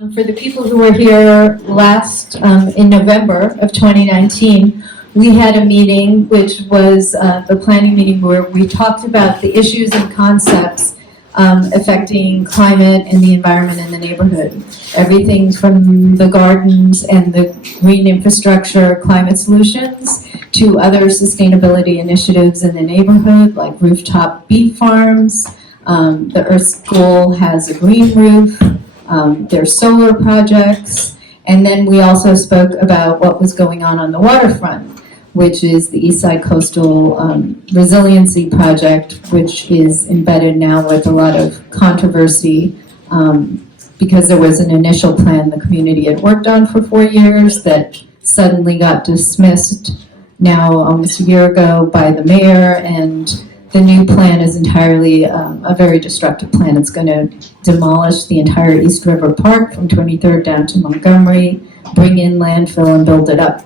For the people who were here last in November of 2019, we had a meeting which was the planning meeting where we talked about the issues and concepts affecting climate and the environment in the neighborhood. Everything from the gardens and the green infrastructure climate solutions to other sustainability initiatives in the neighborhood like rooftop bee farms. The Earth School has a green roof. There's solar projects, and then we also spoke about what was going on the waterfront, which is the Eastside Coastal Resiliency Project, which is embedded now with a lot of controversy because there was an initial plan the community had worked on for 4 years that suddenly got dismissed now almost a year ago by the mayor, and the new plan is entirely a very destructive plan. It's going to demolish the entire East River Park from 23rd down to Montgomery, bring in landfill and build it up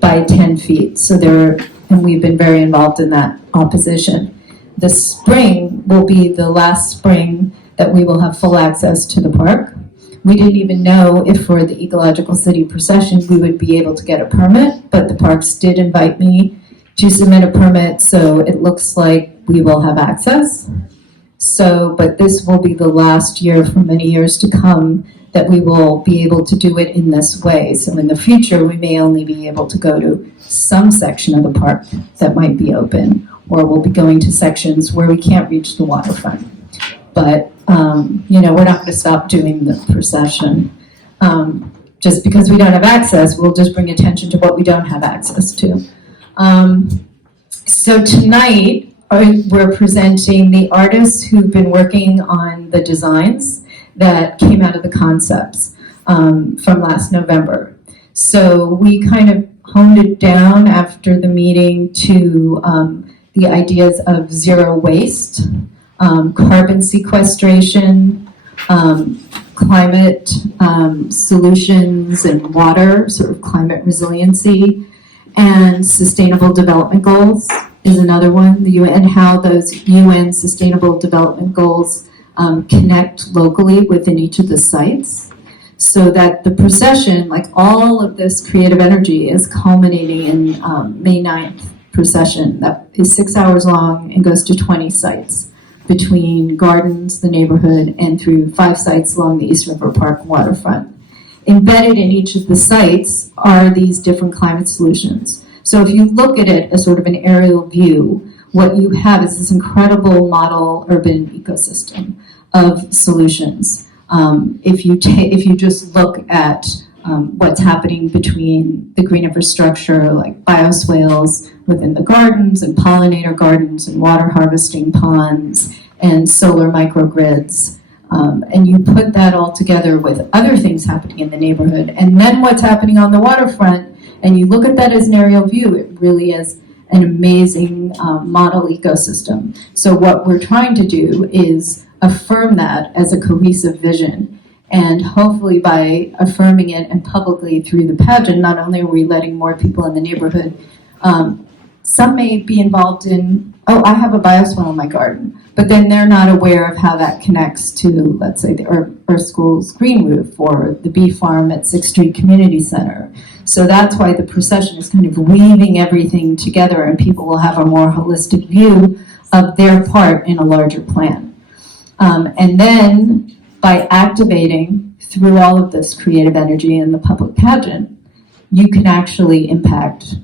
by 10 feet. And we've been very involved in that opposition. The spring will be the last spring that we will have full access to the park. We didn't even know if for the Ecological City procession we would be able to get a permit, but the parks did invite me to submit a permit, so it looks like we will have access. But this will be the last year for many years to come that we will be able to do it in this way. So in the future, we may only be able to go to some section of the park that might be open, or we'll be going to sections where we can't reach the waterfront. But, we're not gonna stop doing the procession. Just because we don't have access, we'll just bring attention to what we don't have access to. So tonight, we're presenting the artists who've been working on the designs that came out of the concepts from last November. So we kind of honed it down after the meeting to the ideas of zero waste, carbon sequestration, climate solutions and water, sort of climate resiliency, and sustainable development goals is another one, and how those UN Sustainable Development Goals connect locally within each of the sites, so that the procession, like all of this creative energy, is culminating in May 9th procession that is 6 hours long and goes to 20 sites between gardens, the neighborhood, and through 5 sites along the East River Park waterfront. Embedded in each of the sites are these different climate solutions. So if you look at it as sort of an aerial view, what you have is this incredible model urban ecosystem of solutions. If you just look at what's happening between the green infrastructure like bioswales within the gardens and pollinator gardens and water harvesting ponds and solar microgrids, and you put that all together with other things happening in the neighborhood, and then what's happening on the waterfront, and you look at that as an aerial view, it really is an amazing model ecosystem. So what we're trying to do is affirm that as a cohesive vision, and hopefully by affirming it and publicly through the pageant, not only are we letting more people in the neighborhood, some may be involved in, oh, I have a bioswale in my garden, but then they're not aware of how that connects to, let's say, the Earth School's green roof or the bee farm at 6th Street Community Center. So that's why the procession is kind of weaving everything together, and people will have a more holistic view of their part in a larger plan. And then by activating through all of this creative energy in the public pageant, you can actually impact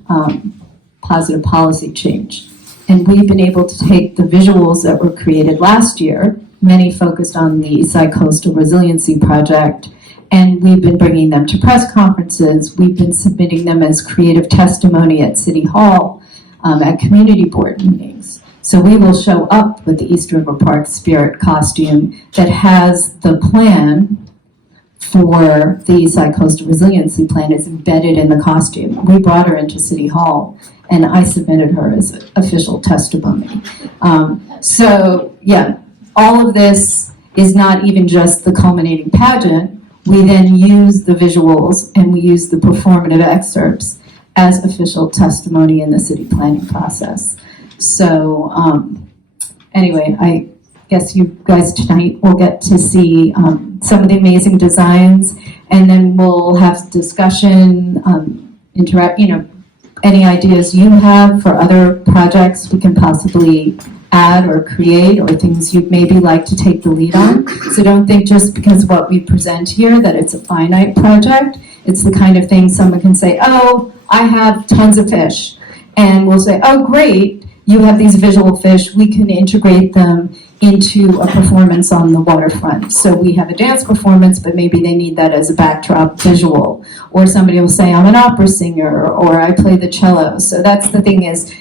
positive policy change. And we've been able to take the visuals that were created last year, many focused on the Eastside Coastal Resiliency Project, and we've been bringing them to press conferences. We've been submitting them as creative testimony at City Hall, at community board meetings. So we will show up with the East River Park Spirit costume that has the plan for the Eastside Coastal Resiliency Plan is embedded in the costume. We brought her into City Hall, and I submitted her as official testimony. So yeah, all of this is not even just the culminating pageant. We then use the visuals and we use the performative excerpts as official testimony in the city planning process. So anyway, I guess you guys tonight will get to see some of the amazing designs, and then we'll have discussion, interact, any ideas you have for other projects we can possibly add or create, or things you'd maybe like to take the lead on. So don't think just because what we present here that it's a finite project. It's the kind of thing someone can say, oh, I have tons of fish. And we'll say, oh, great, you have these visual fish. We can integrate them into a performance on the waterfront. So we have a dance performance, but maybe they need that as a backdrop visual. Or somebody will say, I'm an opera singer, or I play the cello. So that's the thing is,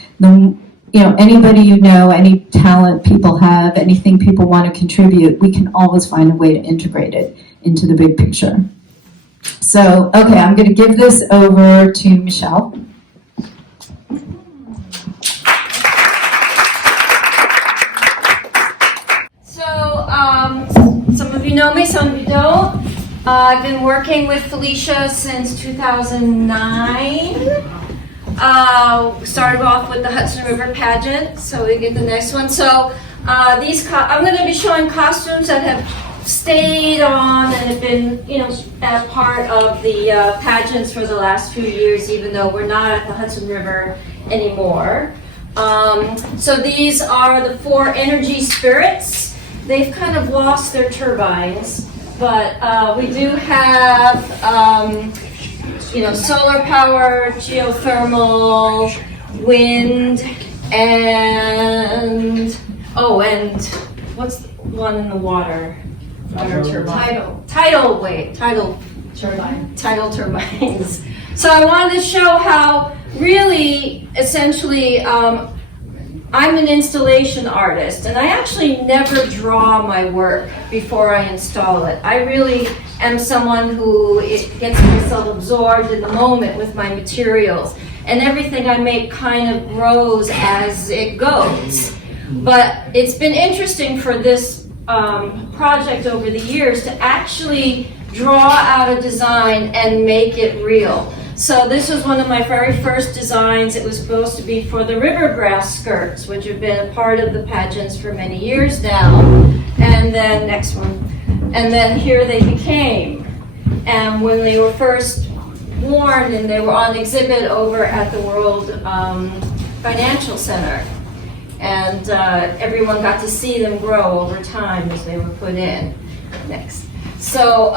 anybody any talent people have, anything people want to contribute, we can always find a way to integrate it into the big picture. So, okay, I'm going to give this over to Michelle. So, some of you know me, some of you don't. I've been working with Felicia since 2009. Started off with the Hudson River pageant, so we get the next one. So I'm going to be showing costumes that have stayed on and have been, a part of the pageants for the last few years, even though we're not at the Hudson River anymore. So these are the 4 energy spirits. They've kind of lost their turbines, but we do have solar power, geothermal, wind, and what's the one in the water? Water turbine. Tidal turbines. So I wanted to show how really, essentially, I'm an installation artist, and I actually never draw my work before I install it. I really am someone who gets myself absorbed in the moment with my materials, and everything I make kind of grows as it goes. But it's been interesting for this project over the years to actually draw out a design and make it real. So this was one of my very first designs. It was supposed to be for the river grass skirts, which have been a part of the pageants for many years now. And then, next one. And then here they became. And when they were first worn, and they were on exhibit over at the World Financial Center. And everyone got to see them grow over time as they were put in. Next. So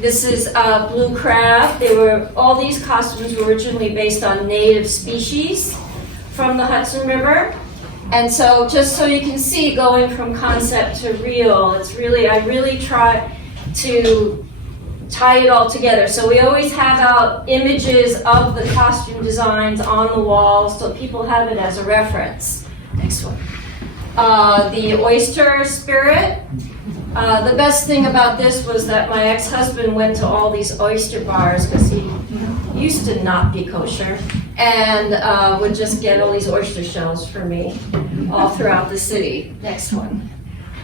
this is blue crab. All these costumes were originally based on native species from the Hudson River. And so just so you can see, going from concept to real, I really try to tie it all together. So we always have out images of the costume designs on the walls so people have it as a reference. Next one. The oyster spirit. The best thing about this was that my ex-husband went to all these oyster bars because he used to not be kosher and would just get all these oyster shells for me all throughout the city. Next one.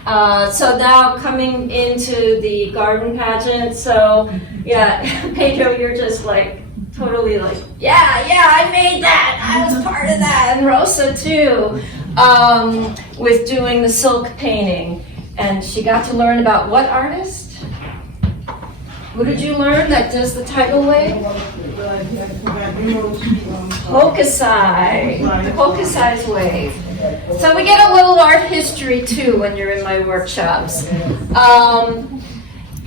So now coming into the garden pageant. So yeah, Pedro, you're just like totally like, yeah, I made that. I was part of that. And Rosa too, with doing the silk painting. And she got to learn about what artist? Who did you learn that does the tidal wave? Hokusai. The Hokusai's wave. So we get a little art history too when you're in my workshops.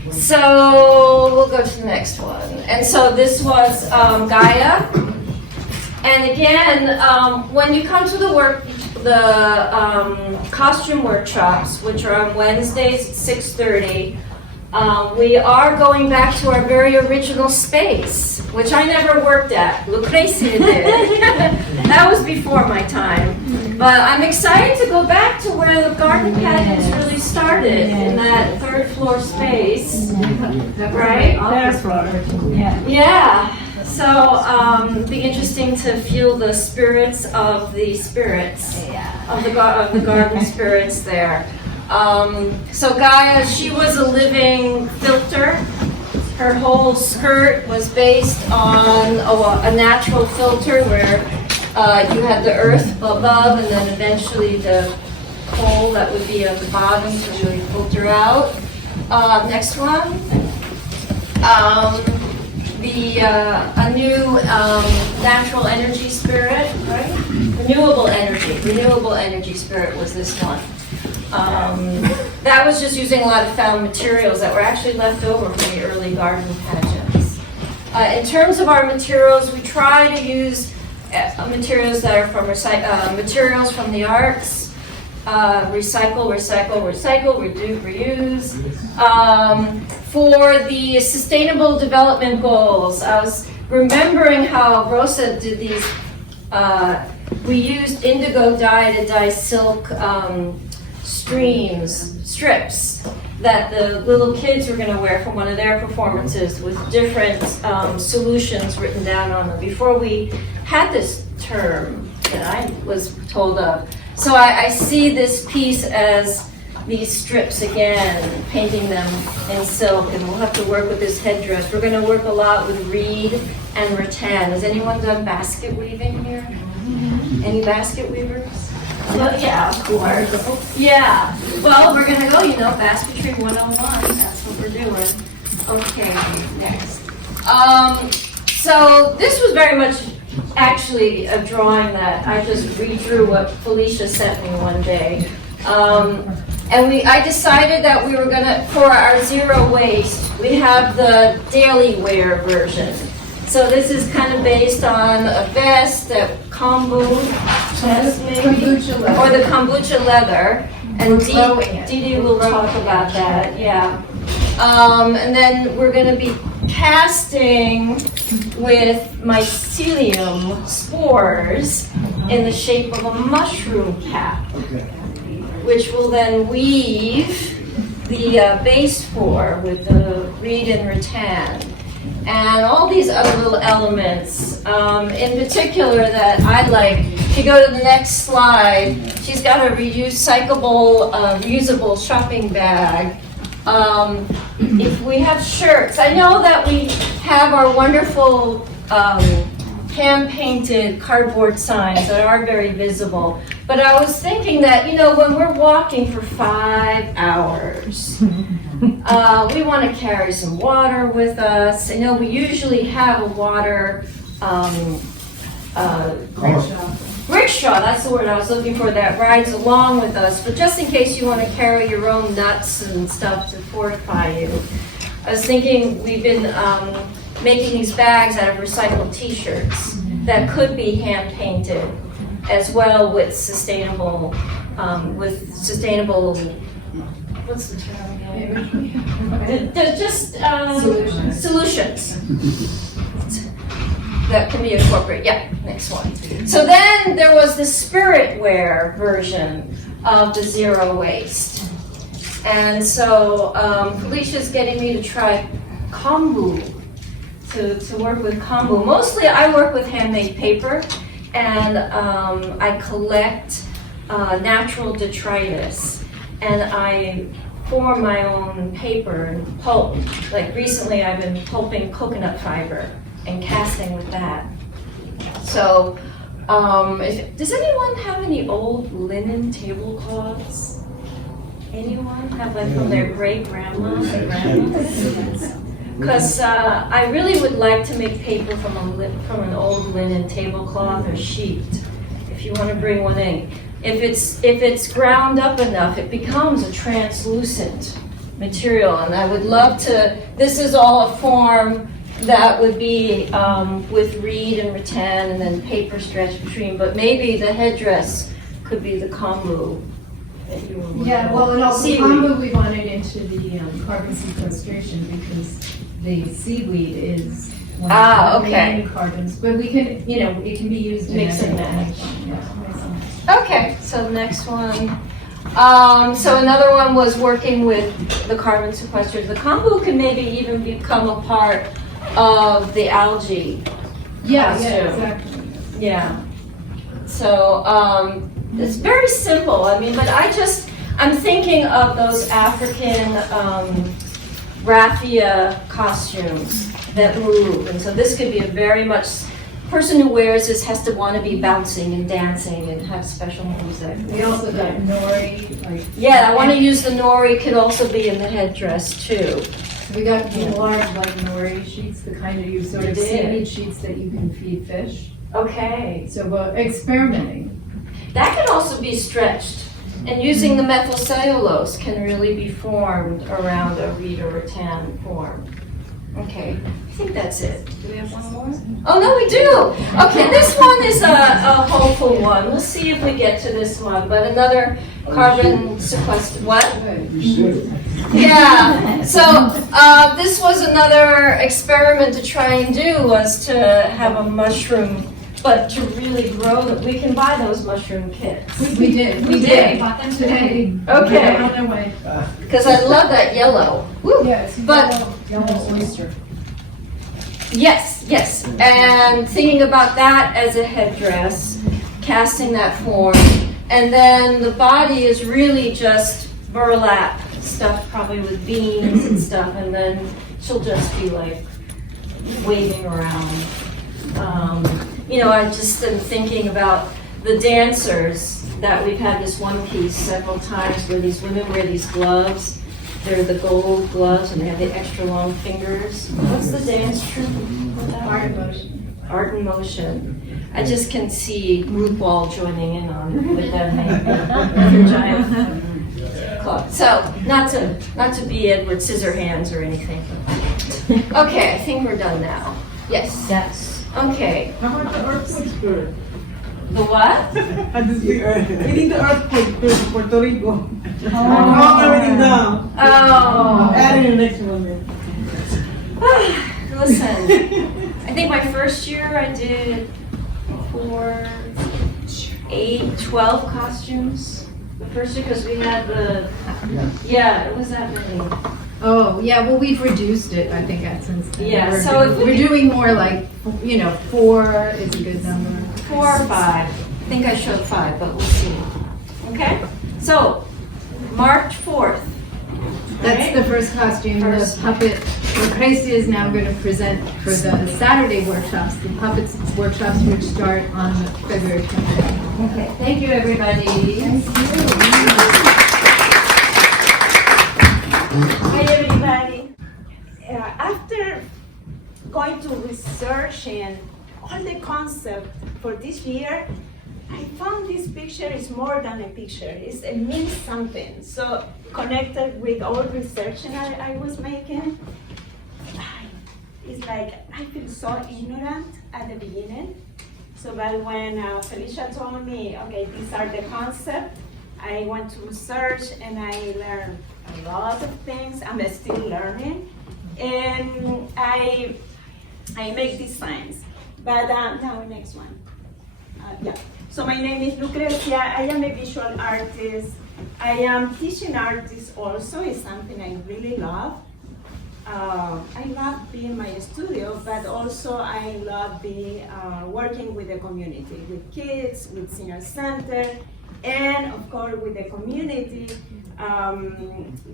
So we'll go to the next one. And so this was Gaia. And again, when you come to the costume workshops, which are on Wednesdays at 6:30, we are going back to our very original space, which I never worked at. Lucrezia did. That was before my time. But I'm excited to go back to where the garden pageants really started, in that 3rd floor space. Right? 3rd floor. Yeah. So it'd be interesting to feel the spirits of the garden spirits there. So Gaia, she was a living filter. Her whole skirt was based on a natural filter where you had the earth above and then eventually the coal that would be at the bottom to really filter out. Next one. A new natural energy spirit, right? Renewable energy spirit was this one. That was just using a lot of found materials that were actually left over from the early garden pageants. In terms of our materials, we try to use materials that are from materials from the arts, recycle, reuse. For the sustainable development goals, I was remembering how Rosa did these. We used indigo dye to dye silk strips that the little kids were going to wear from one of their performances with different solutions written down on them before we had this term that I was told of. So I see this piece as these strips again, painting them in silk, and we'll have to work with this headdress. We're going to work a lot with reed and rattan. Has anyone done basket weaving here? Any basket weavers? Well, yeah, of course. Yeah. Well, we're going to go, basketry 101. That's what we're doing. Okay, next. So this was very much actually a drawing that I just redrew what Felicia sent me one day. And I decided that we were gonna, for our zero waste, we have the daily wear version. So this is kind of based on a vest that kombu vest maybe, or the kombucha leather. And Dee Dee will talk about that, yeah. And then we're gonna be casting with mycelium spores in the shape of a mushroom cap, which will then weave the base for with the reed and rattan. And all these other little elements, in particular that I like. If you go to the next slide, she's got a reusable, reusable shopping bag. If we have shirts, I know that we have our wonderful hand-painted cardboard signs that are very visible. But I was thinking that, when we're walking for 5 hours, we want to carry some water with us. I know we usually have a water rickshaw, that's the word I was looking for, that rides along with us. But just in case you want to carry your own nuts and stuff to fortify you, I was thinking we've been making these bags out of recycled t-shirts that could be hand painted as well with sustainable, what's the term again? Just solutions that can be incorporated. Yeah, next one. So then there was the spirit wear version of the zero waste. And so Felicia's getting me to try kombu, to work with kombu. Mostly I work with handmade paper, and I collect natural detritus, and I form my own paper and pulp. Like recently I've been pulping coconut fiber and casting with that. So, does anyone have any old linen tablecloths? Anyone have from their great grandma? Because I really would like to make paper from an old linen tablecloth or sheet. If you want to bring one in, if it's ground up enough, it becomes a translucent material, and I would love to. This is all a form that would be with reed and rattan and then paper stretched between, but maybe the headdress could be the kombu. Yeah, well, and also kombu we wanted into the carbon sequestration because the seaweed is one of the main carbons, but we can, it can be used in mix and match. Yeah. Okay, so next one. So another one was working with the carbon sequesters. The kombu can maybe even become a part of the algae. Yeah, exactly. Yeah. So it's very simple. But I'm thinking of those African raffia costumes that move, and so this could be a very much person who wears this has to want to be bouncing and dancing and have special music. We also got nori, like. Yeah, I want to use the nori, could also be in the headdress too. We got large like nori sheets, the kind of you sort We of did. seaweed sheets that you can feed fish. Okay. So we're experimenting. That can also be stretched. And using the methyl cellulose can really be formed around a reed or rattan form. Okay, I think that's it. Do we have one more? Oh, no, we do. Okay, this one is a hopeful one. We'll see if we get to this one. But another carbon sequester. What? Yeah. So this was another experiment to try and do, was to have a mushroom, but to really grow them. We can buy those mushroom kits. We did. We did. Bought them today. Okay. They're on their way. Because I love that yellow. Woo. Yes. But- yellow oyster. Yes, yes. And thinking about that as a headdress, casting that form. And then the body is really just burlap stuff, probably with beans and stuff. And then she'll just be like waving around. You know, I just am thinking about the dancers that we've had this one piece several times where these women wear these gloves. They're the gold gloves and they have the extra long fingers. What's the dance troupe? Art in motion. Art in Motion. I just can see RuPaul joining in on it with that giant club. So not to be Edward Scissorhands or anything. Okay, I think we're done now. Yes. Yes. Okay. How about the earthquake spirit? The what? We need the earthquake spirit in Puerto Rico. Oh. Calm everything down. Oh. Add in the next one then. Listen, I think my first year I did 4, 8, 12 costumes. The first year because we had the, yeah, it was that many. Oh, yeah, well, we've reduced it, I think, since then. Yeah, We're so if we we're could- doing more like, 4 is a good number. 4 or 5. I think I showed 5, but we'll see. Okay? So, March 4th. That's right? the first costume, First. the puppet. Lucrecia is now going to present for the Saturday workshops, the puppets workshops, which start on February 20th. Okay, thank you, everybody. Hi everybody. After going to research and all the concept for this year, I found this picture is more than a picture. It means something. So connected with all research I was making, it's like I feel so ignorant at the beginning. So but when Felicia told me, okay, these are the concepts, I went to research and I learned a lot of things. I'm still learning, and I make designs. But now next one, yeah. So my name is Lucrecia. I am a visual artist. I am teaching artist also. It's something I really love. I love being in my studio, but also I love working with the community, with kids, with senior center, and of course with the community,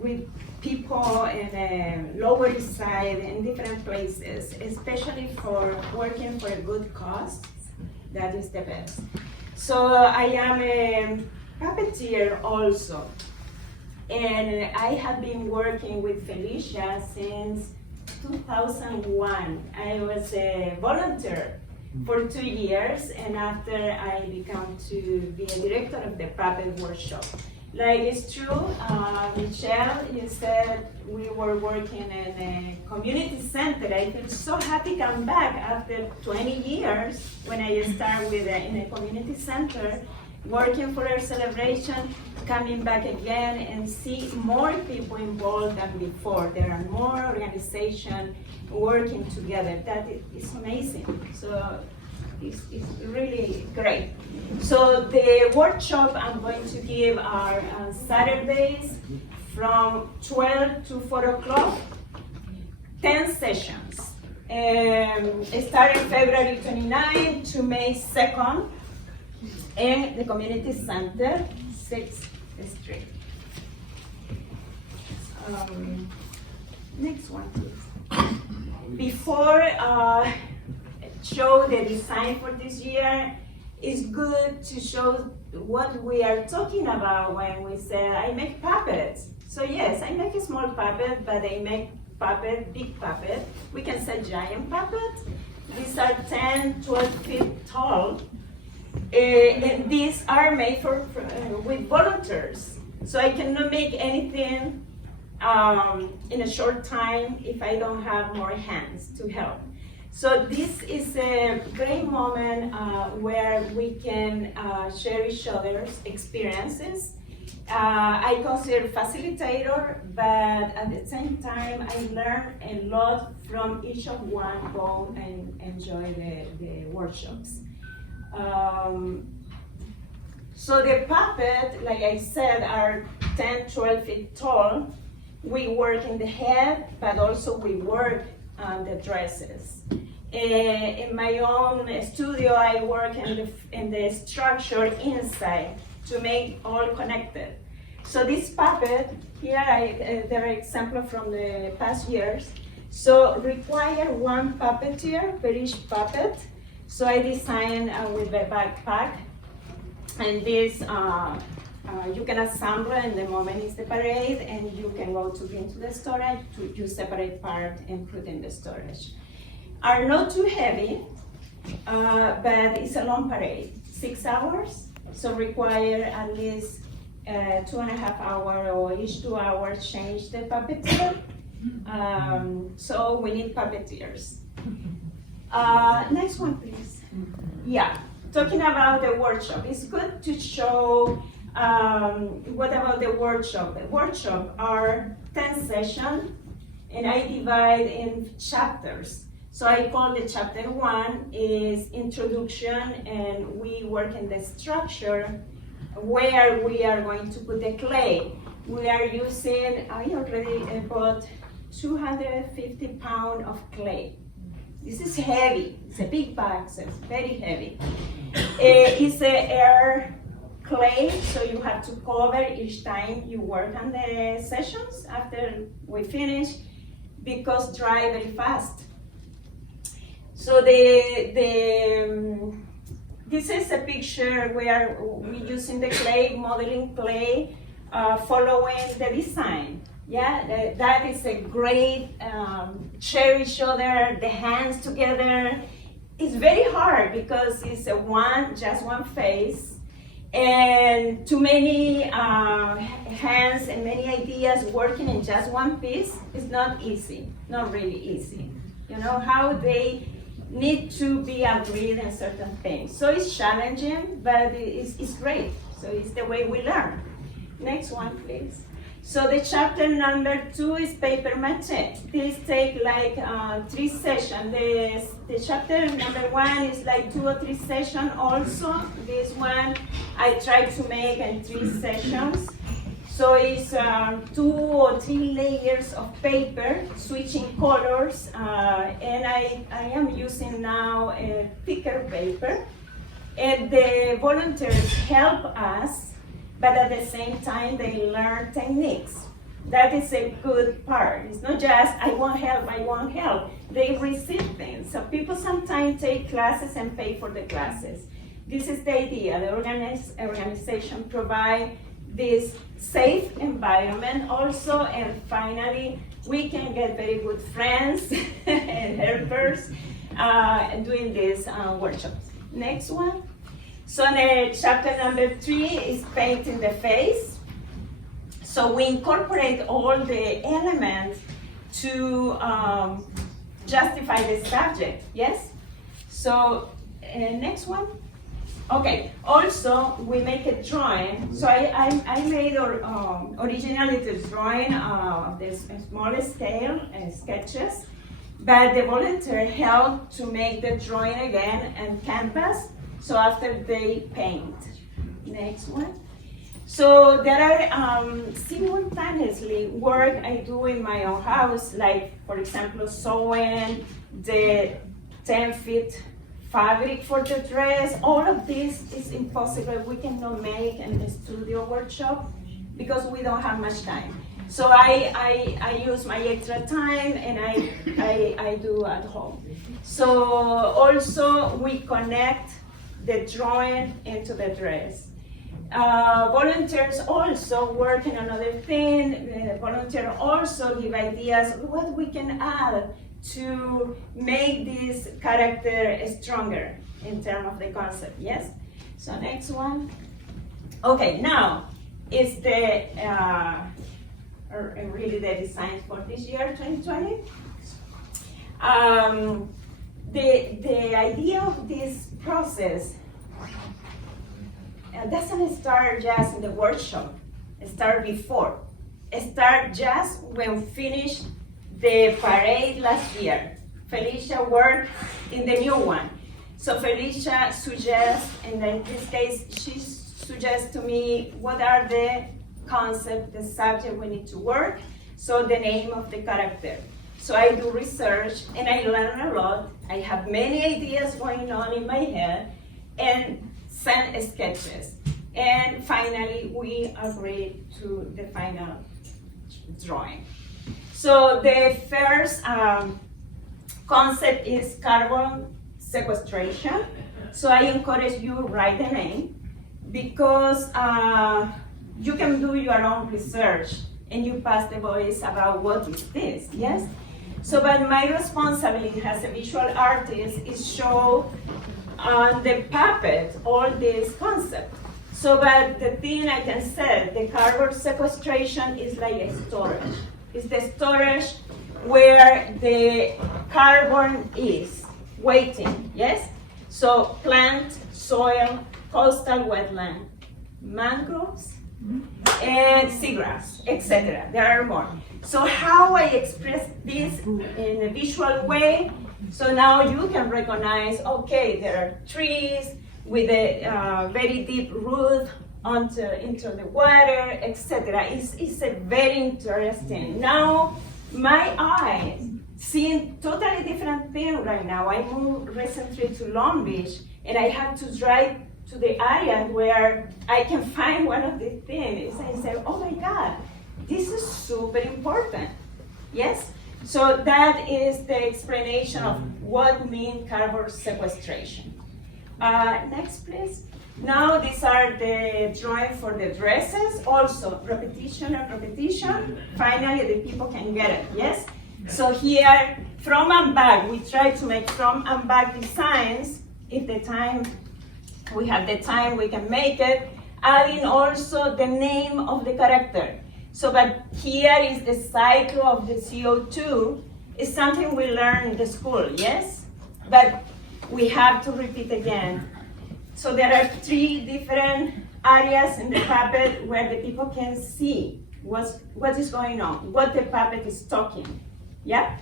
with people in the Lower East Side in different places, especially for working for a good cause. That is the best. So I am a puppeteer also. And I have been working with Felicia since 2001. I was a volunteer for 2 years, and after I became to be a director of the puppet workshop. Like it's true, Michelle, you said we were working in a community center. I feel so happy to come back after 20 years when I started in a community center, working for our celebration, coming back again and see more people involved than before. There are more organizations working together. That is amazing. So it's really great. So the workshop I'm going to give are on Saturdays from 12 to 4 o'clock, 10 sessions. Starting February 29 to May 2nd in the community center, 6th Street. Next one, please. Before show the design for this year. It's good to show what we are talking about when we say, I make puppets. So yes, I make a small puppet, but I make big puppet. We can say giant puppet. These are 10, 12 feet tall. And these are made with volunteers. So I cannot make anything in a short time if I don't have more hands to help. So this is a great moment where we can share each other's experiences. I consider facilitator, but at the same time, I learn a lot from each of one go and enjoy the workshops. So the puppet, like I said, are 10, 12 feet tall. We work in the head, but also we work on the dresses. In my own studio, I work in the structure inside to make all connected. So this puppet, here there are examples from the past years. So require one puppeteer for each puppet. So I designed with the backpack, and this you can assemble in the moment it's the parade, and you can go into the storage to separate part and put in the storage. Are not too heavy, but it's a long parade, 6 hours, so require at least 2.5 hours, or each 2 hours change the puppeteer. So we need puppeteers. Next one, please. Yeah, talking about the workshop, it's good to show what about the workshop. The workshop are 10 sessions, and I divide in chapters. So I call the chapter 1 is introduction, and we work in the structure where we are going to put the clay. We are using, I already bought 250 pounds of clay. This is heavy, it's a big bag, so it's very heavy. It's a air clay, so you have to cover each time you work on the sessions after we finish, because dry very fast. So this is a picture where we using the clay, modeling clay, following the design. Yeah, that is a great share each other, the hands together. It's very hard because it's just one face, and too many hands and many ideas working in just one piece is not easy, not really easy. You know how they need to be agreed on certain things. So it's challenging, but it's great. So it's the way we learn. Next one, please. So the chapter number 2 is paper mache. This take like 3 sessions. The chapter number 1 is like 2 or 3 sessions also. This one I try to make in 3 sessions. So it's 2 or 3 layers of paper, switching colors, and I am using now a thicker paper. And the volunteers help us, but at the same time they learn techniques. That is a good part. It's not just, I want help. They receive things. So people sometimes take classes and pay for the classes. This is the idea. The organization provide this safe environment also, and finally we can get very good friends and helpers doing these workshops. Next one. So the chapter number 3 is painting the face. So we incorporate all the elements to justify the subject, yes? So next one. Okay, also we make a drawing. So I made originally this drawing of this small scale sketches, but the volunteer helped to make the drawing again and canvas. So after they paint. Next one. So there are simultaneously work I do in my own house, like for example sewing the 10 feet fabric for the dress. All of this is impossible. We cannot make in the studio workshop because we don't have much time. So I use my extra time and I do at home. So also we connect the drawing into the dress. Volunteers also work in another thing. Volunteers also give ideas what we can add to make this character stronger in terms of the concept, yes? So next one. Okay, now is the really the design for this year, 2020. The idea of this process doesn't start just in the workshop. It starts before. It starts just when we finished the parade last year. Felicia worked in the new one. So Felicia suggests, and in this case, she suggests to me what are the concepts, the subject we need to work, so the name of the character. So I do research and I learn a lot. I have many ideas going on in my head and send sketches. And finally, we agree to the final drawing. So the first concept is carbon sequestration. So I encourage you to write the name because you can do your own research and you pass the voice about what is this, yes? So, but my responsibility as a visual artist is show on the puppet all these concepts. So, but the thing I can say, the carbon sequestration is like a storage. It's the storage where the carbon is waiting, yes? So plant, soil, coastal wetland, mangroves, and seagrass, etc. There are more. So how I express this in a visual way, so now you can recognize, okay, there are trees with a very deep root into the water, etc. It's a very interesting. Now, my eyes seeing totally different thing right now. I moved recently to Long Beach, and I have to drive to the area where I can find one of the things. I say, oh my God, this is super important. Yes? So that is the explanation of what means carbon sequestration. Next, please. Now these are the drawings for the dresses. Also, repetition and repetition. Finally, the people can get it, yes? So here, from and back, we try to make from and back designs. If the time, we have the time, we can make it. Adding also the name of the character. So, but here is the cycle of the CO2. It's something we learn in the school, yes? But we have to repeat again. So there are 3 different areas in the puppet where the people can see what is going on, what the puppet is talking, yeah?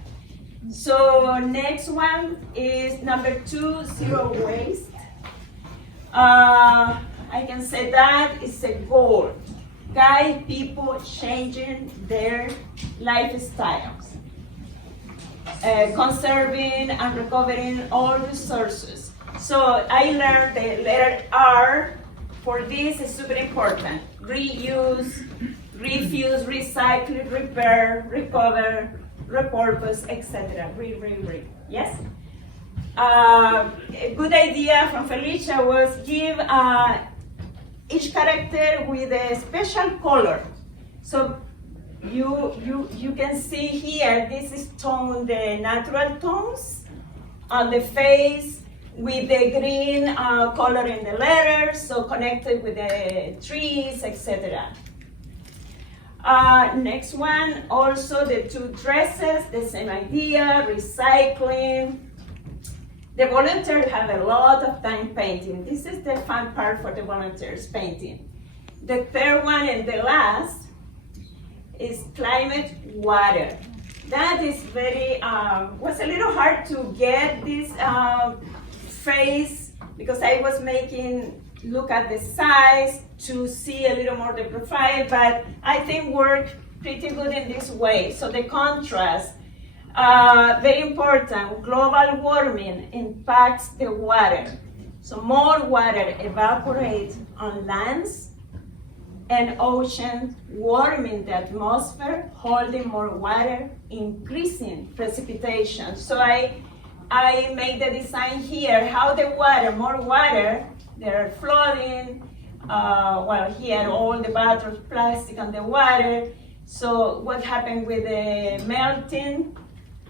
So next one is number 2, zero waste. I can say that is a goal. Guide people changing their lifestyles, conserving and recovering all resources. So I learned the letter R for this is super important. Reuse, refuse, recycle, repair, recover, repurpose, etc. Re. Yes? A good idea from Felicia was give each character with a special color. So you can see here, this is tone, the natural tones on the face, with the green color in the letters, so connected with the trees, etc. Next one, also the 2 dresses, the same idea, recycling. The volunteers have a lot of time painting. This is the fun part for the volunteers, painting. The 3rd one and the last is climate water. That is very, was a little hard to get this face because I was look at the size to see a little more the profile, but I think worked pretty good in this way. So the contrast, very important, global warming impacts the water. So more water evaporates on lands and oceans warming the atmosphere, holding more water, increasing precipitation. So I made the design here, how the water, more water, they're flooding, well, here all the bottles, plastic on the water. So what happened with the melting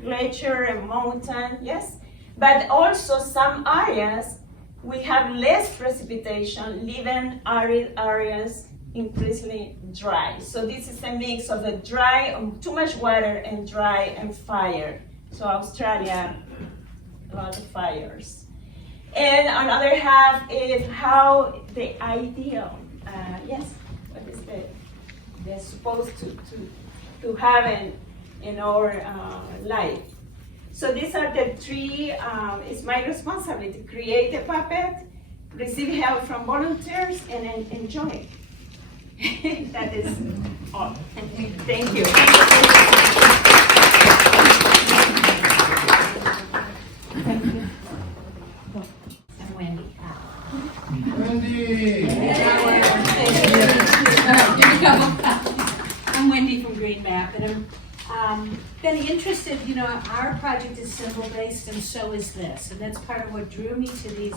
glacier and mountain, yes? But also some areas, we have less precipitation, leaving arid areas increasingly dry. So this is a mix of the dry, too much water, and dry and fire. So Australia, a lot of fires. And another half is how the ideal, yes, what is they're supposed to have in our life. So these are the three, it's my responsibility to create a puppet, receive help from volunteers, and then enjoy. That is all. Thank you. I'm Wendy. I'm Wendy from Green Map, and I'm been interested, you know, our project is symbol-based and so is this, and that's part of what drew me to these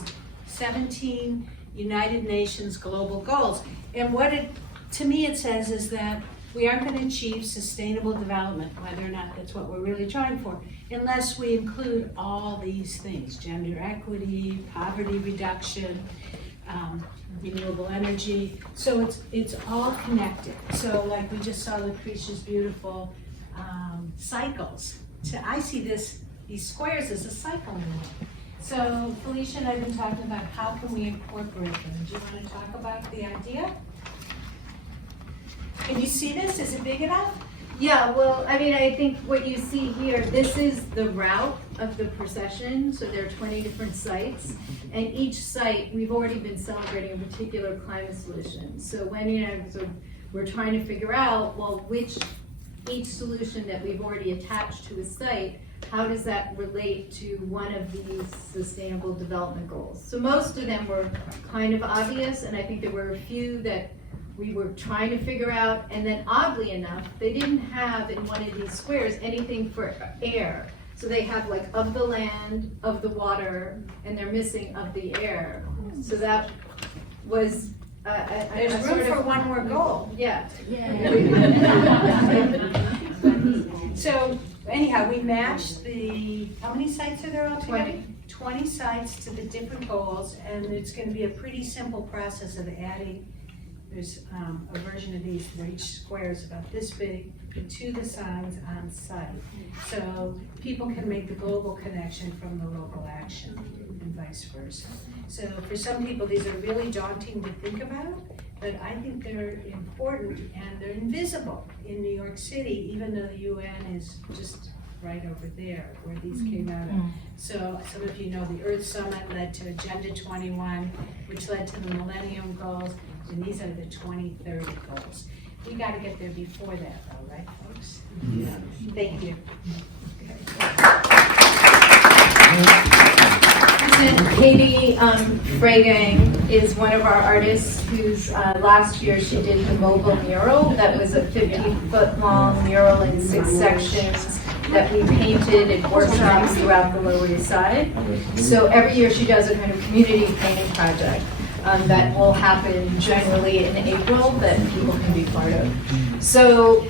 17 United Nations global goals. And what it, to me it says is that we aren't going to achieve sustainable development, whether or not that's what we're really trying for, unless we include all these things: gender equity, poverty reduction, renewable energy. So it's all connected. So like we just saw Lucretia's beautiful cycles. So I see these squares as a cycle. So Felicia and I have been talking about how can we incorporate them. Do you want to talk about the idea? Can you see this? Is it big enough? Yeah, well, I mean, I think what you see here, this is the route of the procession. So there are 20 different sites. And each site, we've already been celebrating a particular climate solution. So Wendy and I we're trying to figure out, well, each solution that we've already attached to a site, how does that relate to one of these sustainable development goals? So most of them were kind of obvious, and I think there were a few that we were trying to figure out, and then oddly enough, they didn't have in one of these squares anything for air. So they have like of the land, of the water, and they're missing of the air. So that was There's room for one more goal. Yeah. So anyhow, we matched how many sites are there altogether? 20 sites to the different goals, and it's going to be a pretty simple process of adding. There's a version of these where each square is about this big to the signs on site. So people can make the global connection from the local action and vice versa. So for some people, these are really daunting to think about, but I think they're important and they're invisible in New York City, even though the UN is just right over there where these came out of. So some of you know the Earth Summit led to Agenda 21, which led to the Millennium Goals, and these are the 2030 goals. We got to get there before that, though, right, folks? Yeah. Thank you. Katie Fragang is one of our artists who's last year she did the mobile mural. That was a 50-foot long mural in 6 sections that we painted in workshops throughout the Lower East Side. So every year she does a kind of community painting project that will happen generally in April that people can be part of. So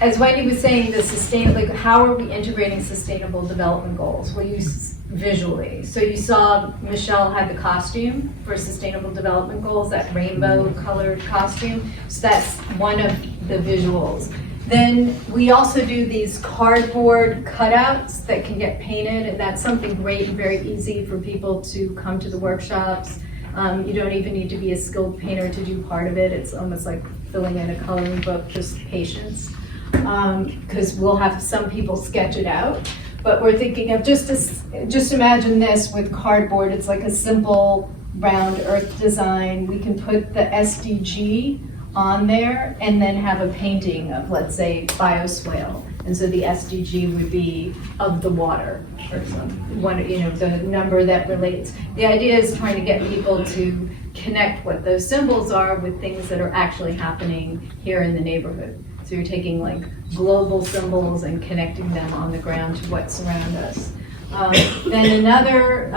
as Wendy was saying, how are we integrating sustainable development goals? Well, visually. So you saw Michelle had the costume for sustainable development goals, that rainbow colored costume. So that's one of the visuals. Then we also do these cardboard cutouts that can get painted, and that's something great and very easy for people to come to the workshops. You don't even need to be a skilled painter to do part of it. It's almost like filling in a coloring book, just patience. Because we'll have some people sketch it out. But we're thinking of just imagine this with cardboard. It's like a simple round earth design. We can put the SDG on there and then have a painting of, let's say, bioswale. And so the SDG would be of the water or the number that relates. The idea is trying to get people to connect what those symbols are with things that are actually happening here in the neighborhood. So you're taking like global symbols and connecting them on the ground to what surround us. Then another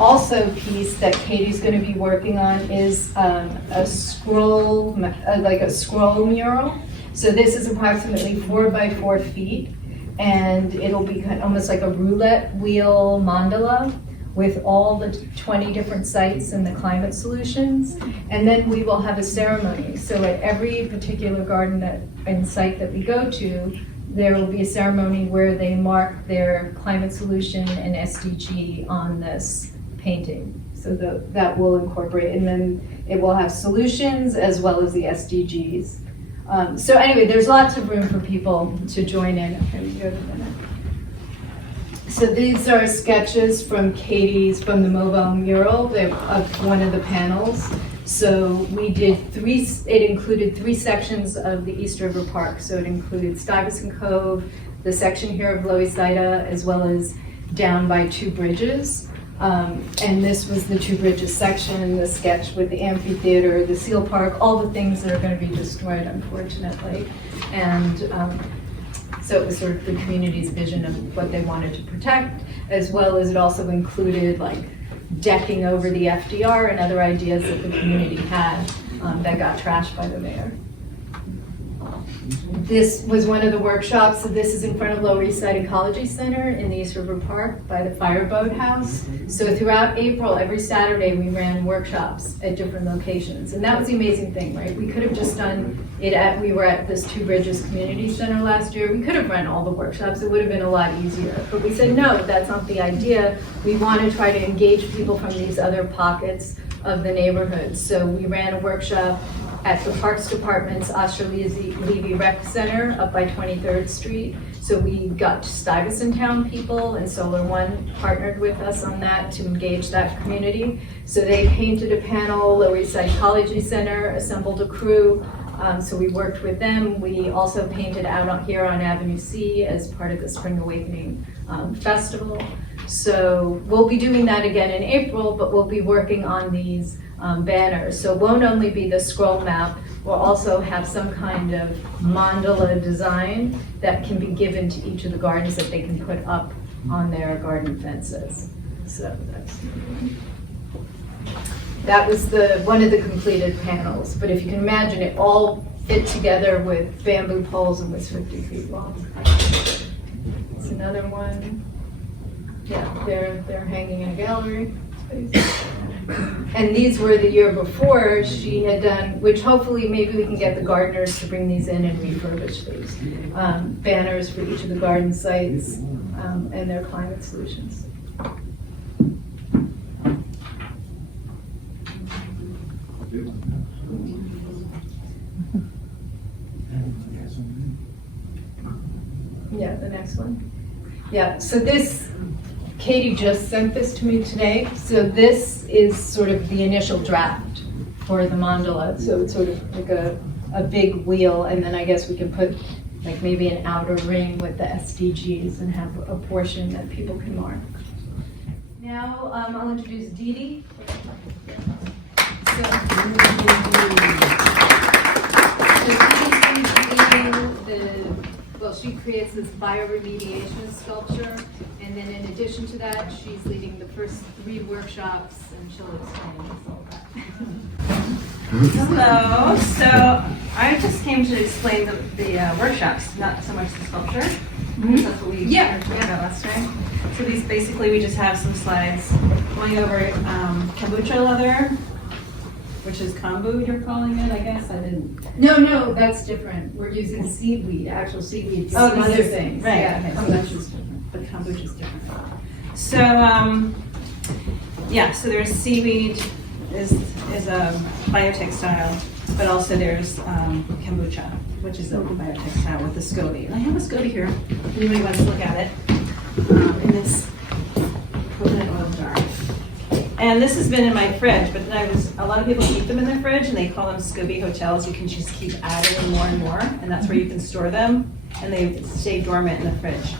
also piece that Katie's going to be working on is a scroll, like a scroll mural. So this is approximately 4 by 4 feet, and it'll be almost like a roulette wheel mandala with all the 20 different sites and the climate solutions. And then we will have a ceremony. So at every particular garden and site that we go to, there will be a ceremony where they mark their climate solution and SDG on this painting. So that will incorporate, and then it will have solutions as well as the SDGs. So anyway, there's lots of room for people to join in. So these are sketches from the mobile mural of one of the panels. So we did it included 3 sections of the East River Park. So it included Stuyvesant Cove, the section here of Loisaida, as well as down by 2 bridges. And this was the 2 bridges section, the sketch with the amphitheater, the seal park, all the things that are going to be destroyed, unfortunately. And so it was sort of the community's vision of what they wanted to protect, as well as it also included like decking over the FDR and other ideas that the community had that got trashed by the mayor. This was one of the workshops. So this is in front of Lower East Side Ecology Center in the East River Park by the Fireboat House. So throughout April, every Saturday, we ran workshops at different locations. And that was the amazing thing, right? We could have just done it we were at this 2 Bridges Community Center last year. We could have run all the workshops. It would have been a lot easier. But we said, no, that's not the idea. We want to try to engage people from these other pockets of the neighborhood. So we ran a workshop at the Parks Department's Asher Levy Rec Center up by 23rd Street. So we got Stuyvesant Town people, and Solar One partnered with us on that to engage that community. So they painted a panel, Lower East Side Ecology Center assembled a crew. So we worked with them. We also painted out here on Avenue C as part of the Spring Awakening Festival. So we'll be doing that again in April, but we'll be working on these banners. So it won't only be the scroll map, we'll also have some kind of mandala design that can be given to each of the gardens that they can put up on their garden fences. So that was one of the completed panels. But if you can imagine, it all fit together with bamboo poles and was 50 feet long. It's another one. Yeah, they're hanging in a gallery space. And these were the year before she had done, which hopefully maybe we can get the gardeners to bring these in and refurbish these banners for each of the garden sites and their climate solutions. Yeah, the next one. Yeah, so this, Katie just sent this to me today. So this is sort of the initial draft for the mandala. So it's sort of like a big wheel, and then I guess we can put like maybe an outer ring with the SDGs and have a portion that people can mark. Now I'll introduce Dee Dee. She creates this bioremediation sculpture, and then in addition to that, she's leading the first 3 workshops, and she'll explain all that. Hello. So I just came to explain the workshops, not so much the sculpture. That's what we talked about last time. So these basically we just have some slides going over kombucha leather, which is kombu you're calling it, I guess. I didn't. No, that's different. We're using seaweed, actual seaweed. Oh, some other things. Right. Yeah, Okay. kombucha's different. But kombucha is different. So yeah, so there's seaweed is a biotextile, but also there's kombucha, which is a biotextile with the SCOBY. And I have a SCOBY here. If anybody wants to look at it. In this coconut oil jar. And this has been in my fridge, but a lot of people keep them in their fridge and they call them Scooby hotels. You can just keep adding more and more, and that's where you can store them, and they stay dormant in the fridge.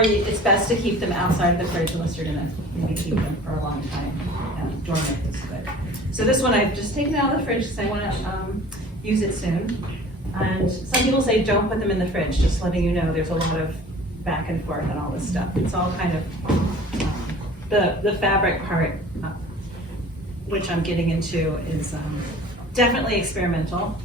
It's best to keep them outside of the fridge unless you're gonna maybe keep them for a long time. Dormant is good. So this one I've just taken out of the fridge because I wanna use it soon. And some people say don't put them in the fridge, just letting you know there's a lot of back and forth and all this stuff. It's all kind of, the fabric part, which I'm getting into, is definitely experimental.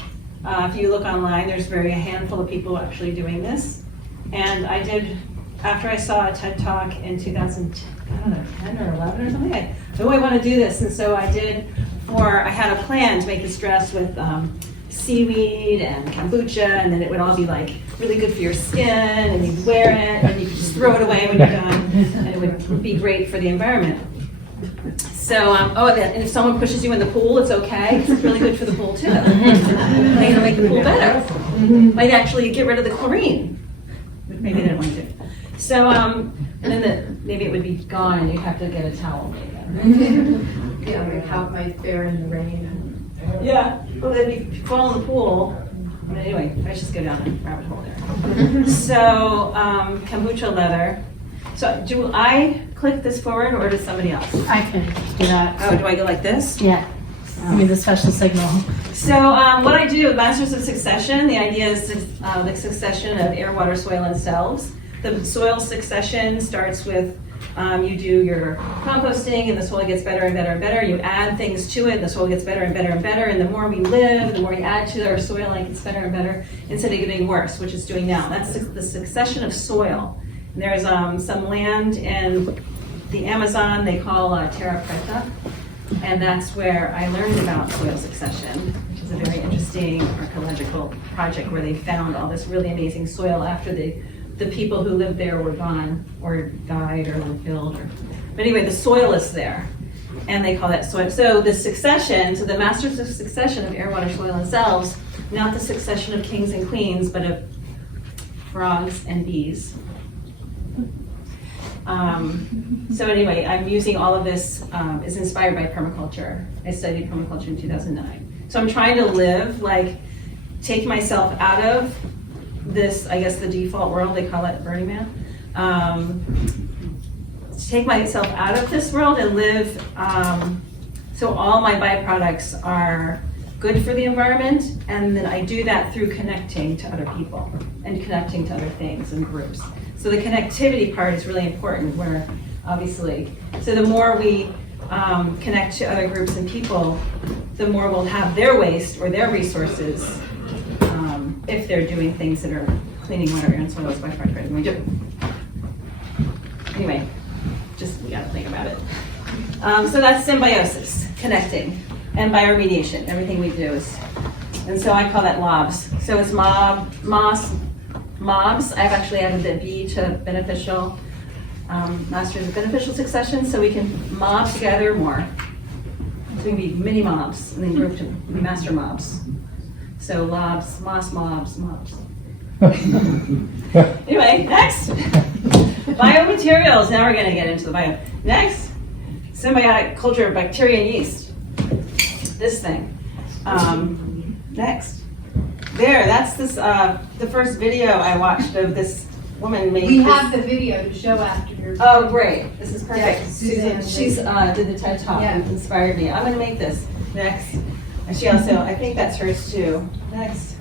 If you look online, there's a handful of people actually doing this. And I did, after I saw a TED Talk in 2010 or 11 or something, I want to do this. And so I had a plan to make this dress with seaweed and kombucha, and then it would all be like really good for your skin, and you'd wear it, and you could just throw it away when you're done, and it would be great for the environment. So, and if someone pushes you in the pool, it's okay. It's really good for the pool too. It'll make the pool better. Might actually get rid of the chlorine, which maybe they don't want to do. So, and then maybe it would be gone, and you'd have to get a towel made. Yeah, my cow might bear in the rain. Yeah, well, then if you fall in the pool, but anyway, I just go down a rabbit hole there. So, kombucha leather. So, do I click this forward or does somebody else? I can do that. Oh, do I go like this? Yeah. Give me the special signal. So, what I do, Masters of Succession, the idea is the succession of air, water, soil, and cells. The soil succession starts with you do your composting and the soil gets better and better and better. You add things to it, the soil gets better and better and better. And the more we live, the more we add to our soil, it gets better and better instead of getting worse, which it's doing now. That's the succession of soil. And there's some land in the Amazon they call terra preta. And that's where I learned about soil succession, which is a very interesting ecological project where they found all this really amazing soil after the people who lived there were gone or died or were killed. But anyway, the soil is there, and they call that soil. So the succession, so the masters of succession of air, water, soil, and cells, not the succession of kings and queens, but of frogs and bees. So anyway, I'm using all of this, is inspired by permaculture. I studied permaculture in 2009. So I'm trying to live, take myself out of this, I guess the default world, they call it Burning Man. Take myself out of this world and live, so all my byproducts are good for the environment, and then I do that through connecting to other people and connecting to other things and groups. So the connectivity part is really important, where obviously, so the more we connect to other groups and people, the more we'll have their waste or their resources, if they're doing things that are cleaning water, air, and soil as byproduct, right? And we do. Anyway, we gotta think about it. So that's symbiosis, connecting, and bioremediation. Everything we do is, and so I call that LOBS. So it's MOBS. I've actually added the B to beneficial, Masters of Beneficial Succession, so we can mob together more. So we can be mini mobs and then group to master mobs. So LOBS, mobs. Anyway, next. Biomaterials. Now we're going to get into the bio. Next, symbiotic culture of bacteria and yeast. This thing. Next. That's this. The first video I watched of this woman made. We have the video to show after your. Oh, great! This is perfect. Yeah, Suzanne. She's did the TED Talk. Yeah. It inspired me. I'm going to make this next. And she also, I think that's hers too. Next,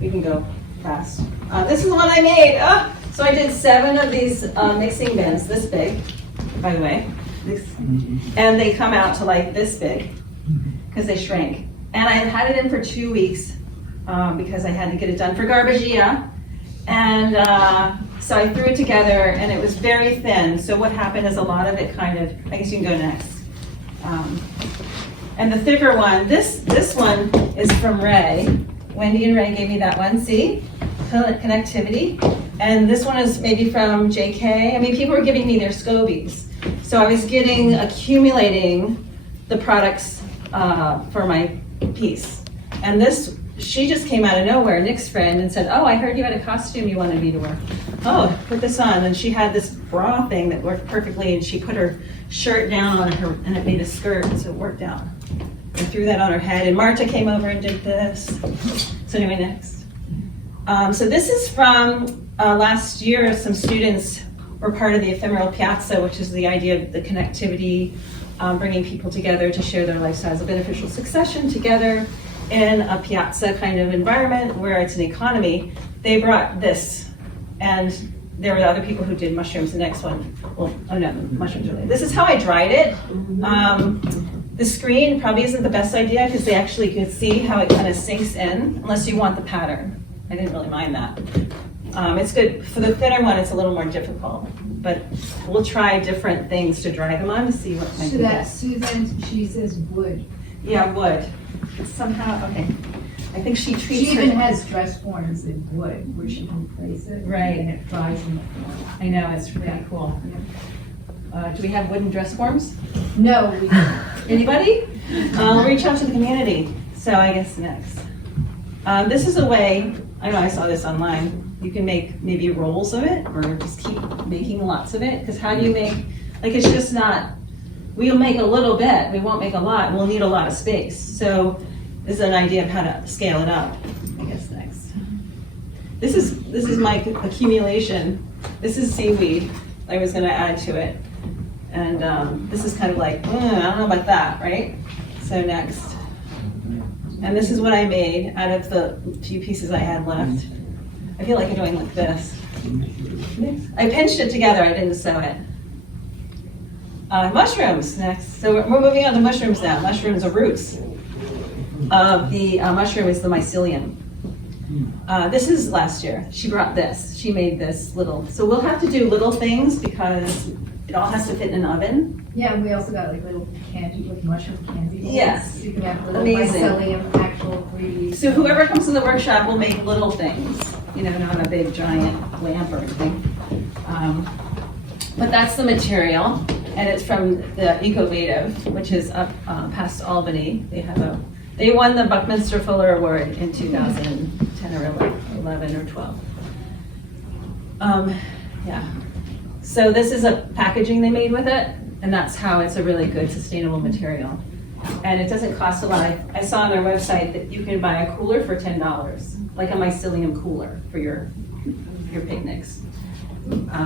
we can go fast. This is the one I made. So I did 7 of these mixing bins, this big, by the way. And they come out to this big because they shrink. And I had it in for 2 weeks because I had to get it done for Garbagia. And so I threw it together, and it was very thin. So what happened is a lot of it I guess you can go next. And the thicker one, this one is from Ray. Wendy and Ray gave me that one, see? Connectivity. And this one is maybe from JK. I mean, people were giving me their scobies. So I was accumulating the products for my piece. And this she just came out of nowhere, Nick's friend, and said, oh, I heard you had a costume you wanted me to wear. Oh, put this on. And she had this bra thing that worked perfectly, and she put her shirt down on her, and it made a skirt, so it worked out. I threw that on her head, and Marta came over and did this. So anyway, next. So this is from last year. Some students were part of the ephemeral piazza, which is the idea of the connectivity, bringing people together to share their lifestyles of beneficial succession together in a piazza kind of environment where it's an economy. They brought this, and there were other people who did mushrooms. The next one, well, oh no, mushrooms are later. This is how I dried it. The screen probably isn't the best idea because they actually can see how it kind of sinks in, unless you want the pattern. I didn't really mind that. It's good. For the thinner one, it's a little more difficult, but we'll try different things to dry them on to see what kind So of that Susan, she says wood. Yeah, wood. Somehow, okay. I think she treats She even her. has dress forms in wood where she can place it. Right. And it dries in the form. I know, it's really cool. Do we have wooden dress forms? No, we don't. Anybody? We'll reach out to the community. So I guess next. This is a way, I know I saw this online, you can make maybe rolls of it or just keep making lots of it. Because how do you make, like it's just not, we'll make a little bit, we won't make a lot, we'll need a lot of space. So this is an idea of how to scale it up. I guess next. This is my accumulation. This is seaweed I was gonna add to it. And this is kind of like, I don't know about that, right? So next. And this is what I made out of the few pieces I had left. I feel like I'm doing like this. I pinched it together, I didn't sew it. Mushrooms next. So we're moving on to mushrooms now. Mushrooms are roots. The mushroom is the mycelium. This is last year. She brought this. She made this little. So we'll have to do little things because it all has to fit in an oven. Yeah, and we also got like little candy, like mushroom candy. Yes. So you can have little Amazing. mycelium, actual 3D. So whoever comes to the workshop will make little things, you know, not a big giant lamp or anything. But that's the material, and it's from the Ecological, which is up past Albany. They won the Buckminster Fuller Award in 2010 or 11 or 12. Yeah. So this is a packaging they made with it, and that's how it's a really good sustainable material. And it doesn't cost a lot. I saw on their website that you can buy a cooler for $10, like a mycelium cooler for your picnics.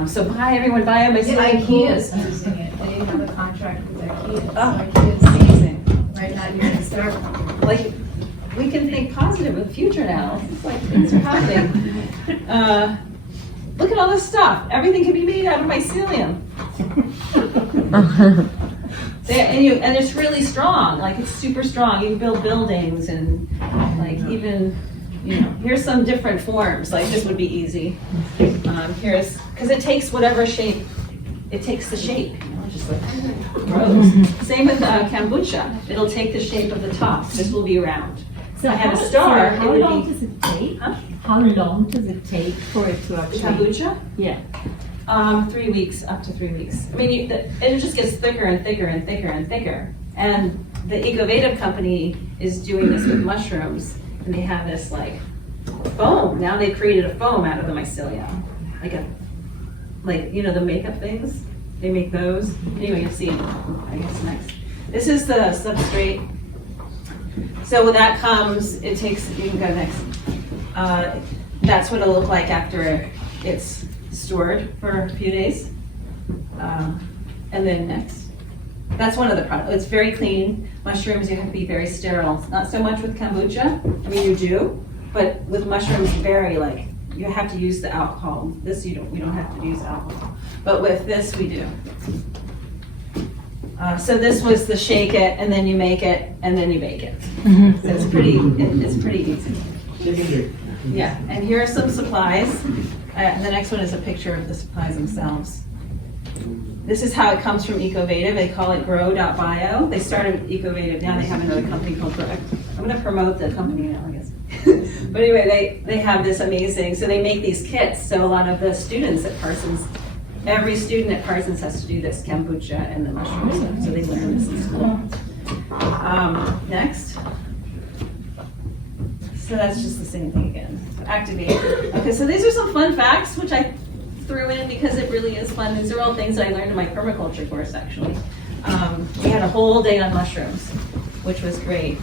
So everyone buy a mycelium cooler. IKEA's using it. They have a contract with IKEA. Oh, IKEA's amazing. right now using Starbucks. Like, we can think positive with the future now. It's like things are happening. Look at all this stuff. Everything can be made out of mycelium. And it's really strong. Like it's super strong. You can build buildings and like even, you know, here's some different forms. Like this would be easy. Here's, because it takes whatever shape. It takes the shape. You know, just like grows. Same with kombucha. It'll take the shape of the top. This will be round. So I had a star. How long does it take? Huh? How long does it take for it to actually? Kombucha? Yeah. 3 weeks, up to 3 weeks. I mean, it just gets thicker and thicker and thicker and thicker. And the Ecological company is doing this with mushrooms, and they have this like foam. Now they've created a foam out of the mycelium, like you know the makeup things. They make those. Anyway, you'll see. I guess next. This is the substrate. So when that comes, it takes. You can go next. That's what it'll look like after it's stored for a few days. And then next. That's one of the products. It's very clean. Mushrooms, you have to be very sterile. Not so much with kombucha. I mean, you do, but with mushrooms, very like, you have to use the alcohol. This, you don't have to use alcohol. But with this, we do. So this was the shake it, and then you make it, and then you bake it. So it's pretty easy. Yeah, and here are some supplies. The next one is a picture of the supplies themselves. This is how it comes from Ecological. They call it grow.bio. They started Ecological, now they have another company called Grow. I'm gonna promote the company now, I guess. But anyway, they have this amazing, so they make these kits. So a lot of the students at Parsons, every student at Parsons has to do this kombucha and the mushroom stuff, so they learn this in school. Next. So that's just the same thing again. So activate. Okay, so these are some fun facts, which I threw in because it really is fun. These are all things that I learned in my permaculture course, actually. We had a whole day on mushrooms, which was great.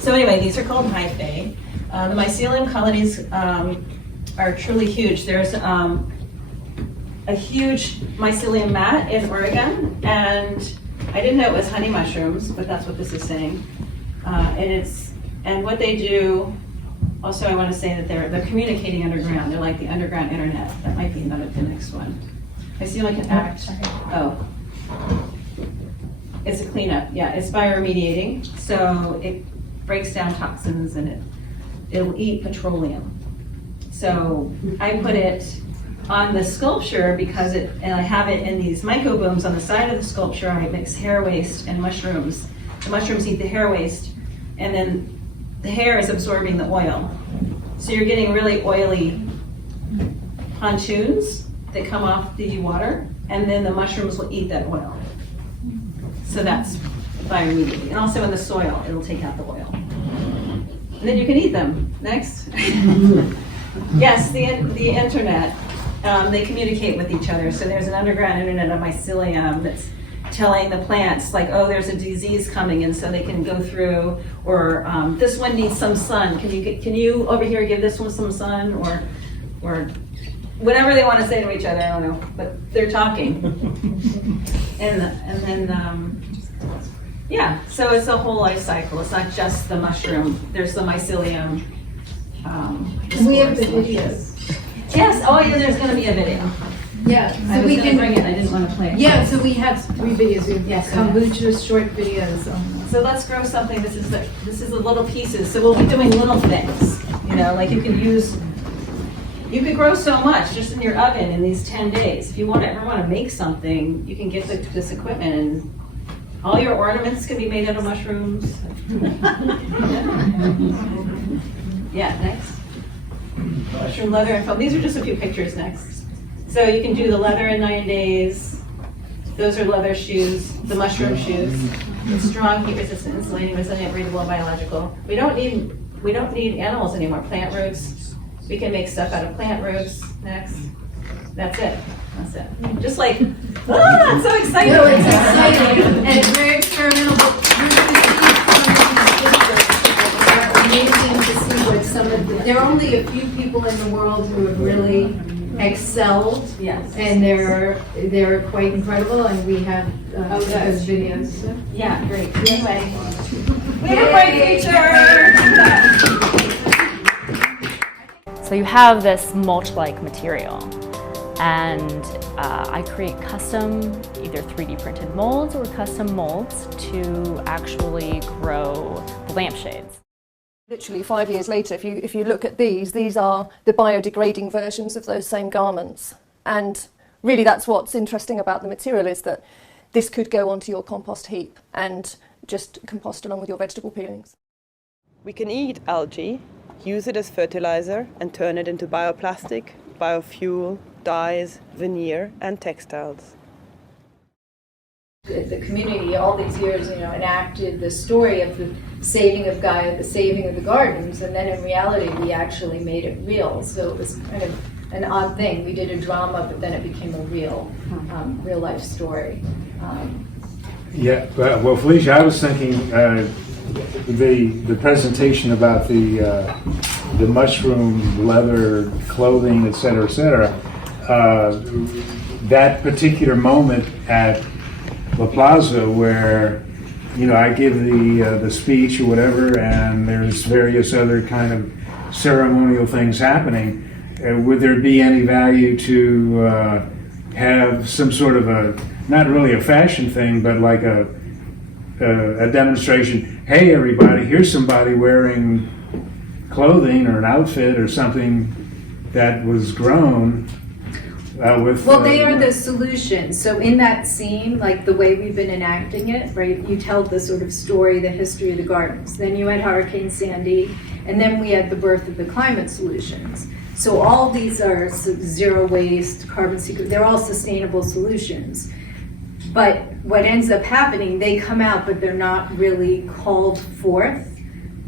So anyway, these are called hyphae. The mycelium colonies are truly huge. There's a huge mycelium mat in Oregon, and I didn't know it was honey mushrooms, but that's what this is saying. And what they do, also I want to say that they're communicating underground. They're like the underground internet. That might be the next one. Mycelium can act. Oh. It's a cleanup, yeah, it's bioremediating. So it breaks down toxins and it'll eat petroleum. So I put it on the sculpture because and I have it in these mycobooms on the side of the sculpture. I mix hair waste and mushrooms. The mushrooms eat the hair waste, and then the hair is absorbing the oil. So you're getting really oily pontoons that come off the water, and then the mushrooms will eat that oil. So that's bioremediating. And also in the soil, it'll take out the oil. And then you can eat them. Next. Yes, the internet. They communicate with each other. So there's an underground internet of mycelium that's telling the plants, like, oh, there's a disease coming, and so they can go through, or this one needs some sun. Can you over here give this one some sun, or whatever they want to say to each other. I don't know, but they're talking. and then yeah, so it's a whole life cycle. It's not just the mushroom. There's the mycelium. We have the videos. Yes. Oh, yeah. There's going to be a video. Yeah, I so was we going to can bring it. I didn't want to play it. Yeah, so we have 3 videos. We have Yes, kombucha short videos. So let's grow something. This is the little pieces. So we'll be doing little things. You know, like you could grow so much just in your oven in these 10 days. If you ever want to make something, you can get this equipment, and all your ornaments can be made out of mushrooms. Yeah, next. Mushroom leather and foam. These are just a few pictures next. So you can do the leather in 9 days. Those are leather shoes, the mushroom shoes. Strong, heat resistant, insulating, resilient, breathable, biological. We don't need animals anymore. Plant roots. We can make stuff out of plant roots. Next. That's it. Just like, it's so exciting. No, it's exciting, and it's very experimental, but they're amazing to see what some of there are only a few people in the world who have really excelled. Yes. And they're quite incredible, and we have those videos. Yeah, great. Anyway, we have a bright future. So you have this mulch-like material, and I create custom either 3D printed molds or custom molds to actually grow the lampshades. Literally 5 years later, if you look at these are the biodegrading versions of those same garments. And really that's what's interesting about the material, is that this could go onto your compost heap and just compost along with your vegetable peelings. We can eat algae, use it as fertilizer, and turn it into bioplastic, biofuel, dyes, veneer, and textiles. The community all these years, enacted the story of the saving of Gaia, the saving of the gardens, and then in reality we actually made it real. So it was kind of an odd thing. We did a drama, but then it became a real life story. Yeah, well, Felicia, I was thinking the presentation about the mushroom leather clothing, et cetera, that particular moment at La Plaza where, I give the speech or whatever, and there's various other kind of ceremonial things happening. Would there be any value to have some sort of not really a fashion thing, but like a demonstration? Hey, everybody, here's somebody wearing clothing or an outfit or something that was grown with... Well, they are the solution. So in that scene, like the way we've been enacting it, right, you tell the sort of story, the history of the gardens. Then you had Hurricane Sandy, and then we had the birth of the climate solutions. So all these are zero waste, carbon sequestration, they're all sustainable solutions. But what ends up happening, they come out, but they're not really called forth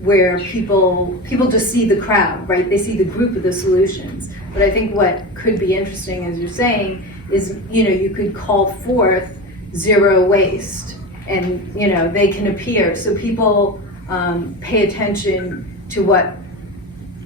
where people just see the crowd, right? They see the group of the solutions. But I think what could be interesting, as you're saying, is, you could call forth zero waste, and, they can appear. So people pay attention to what,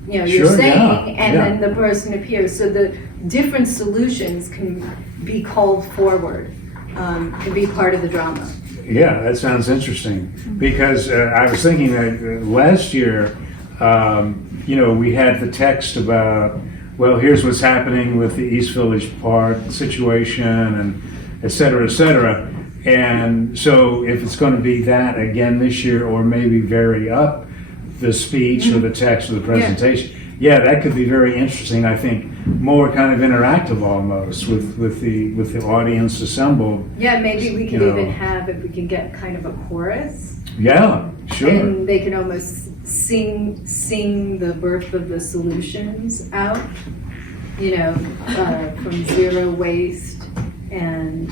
you're Sure, saying, yeah, and yeah. then the person appears. So the different solutions can be called forward, can be part of the drama. Yeah, that sounds interesting, because I was thinking that last year, we had the text about, well, here's what's happening with the East Village Park situation, and et cetera, and so if it's going to be that again this year, or maybe vary up the speech or the text or the presentation, that could be very interesting. I think more kind of interactive almost with the audience assembled. Yeah, maybe we could even have, if we could get kind of a chorus. Yeah, sure. And they can almost sing the birth of the solutions out, from zero waste, and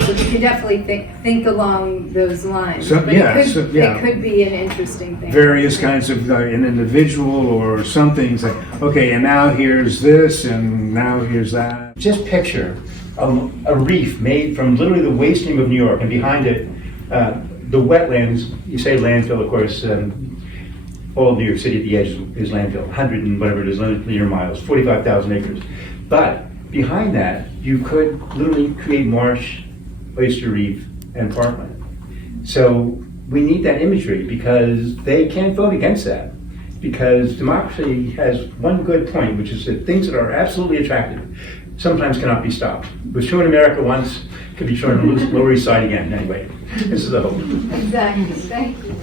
so we can definitely think along those lines. So, But it could be an interesting thing. Various kinds of an individual or something. Like, okay, and now here's this, and now here's that. Just picture a reef made from literally the waste stream of New York, and behind it, the wetlands. You say landfill, of course. All of New York City at the edge is landfill, 100 and whatever it is, linear miles, 45,000 acres. But behind that, you could literally create marsh, oyster reef, and parkland. So we need that imagery, because they can't vote against that. Because democracy has one good point, which is that things that are absolutely attractive sometimes cannot be stopped. It was shown in America once, could be shown on the Lower East Side again. Anyway, this is the hope. Exactly. Thank you.